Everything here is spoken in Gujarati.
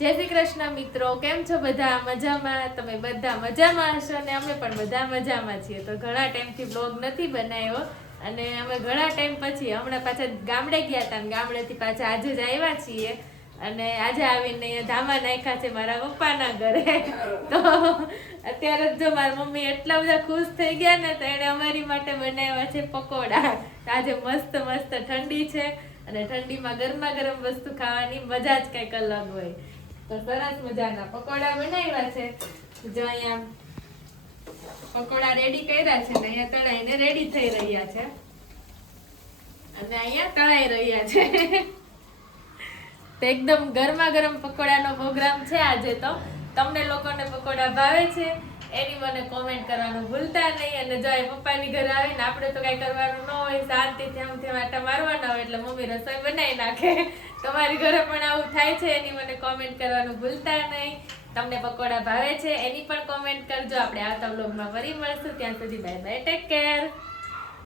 જય શ્રી કૃષ્ણ મિત્રો, કેમ છો બધા? મજામાં? તમે બધા મજામાં હશો ને અમે પણ બધા મજામાં છીએ. તો ઘણા ટાઈમથી બ્લોગ નથી બનાવ્યો અને અમે ઘણા ટાઈમ પછી હમણાં પાછા ગામડે ગયા હતા ને ગામડેથી પાછા આજે જ આવ્યા છીએ અને આજે આવીને અહીંયા ધામા નાખ્યા છે મારા પપ્પાના ઘરે. તો અત્યારે જો મારી મમ્મી એટલા બધા ખુશ થઈ ગયા ને તો એને અમારી માટે બનાવ્યા છે પકોડા. આજે મસ્ત મસ્ત ઠંડી છે અને ઠંડીમાં ગરમા ગરમ વસ્તુ ખાવાની મજા જ કંઈક અલગ હોય. તો સરસ મજાના પકોડા બનાવ્યા છે. જો અહીંયા પકોડા રેડી કર્યા છે ને અહીંયા તળાઈને રેડી થઈ રહ્યા છે અને અહીંયા તળાઈ રહ્યા છે. તો એકદમ ગરમા ગરમ પકોડાનો પ્રોગ્રામ છે આજે. તો તમને લોકોને પકોડા ભાવે છે એની મને કોમેન્ટ કરવાનું ભૂલતા નહીં. અને જો એ પપ્પાની ઘરે આવીને આપણે તો કઈ કરવાનું ન હોય, શાંતિથી આમથી આટા મારવાના હોય એટલે મમ્મી રસોઈ બનાવી નાખે. તમારી ઘરે પણ આવું થાય છે એની મને કોમેન્ટ કરવાનું ભૂલતા નહીં. તમને પકોડા ભાવે છે એની પણ કોમેન્ટ કરજો. આપણે આવતા વ્લોગમાં ફરી મળશું. ત્યાં સુધી બાય બાય, ટેક કેર.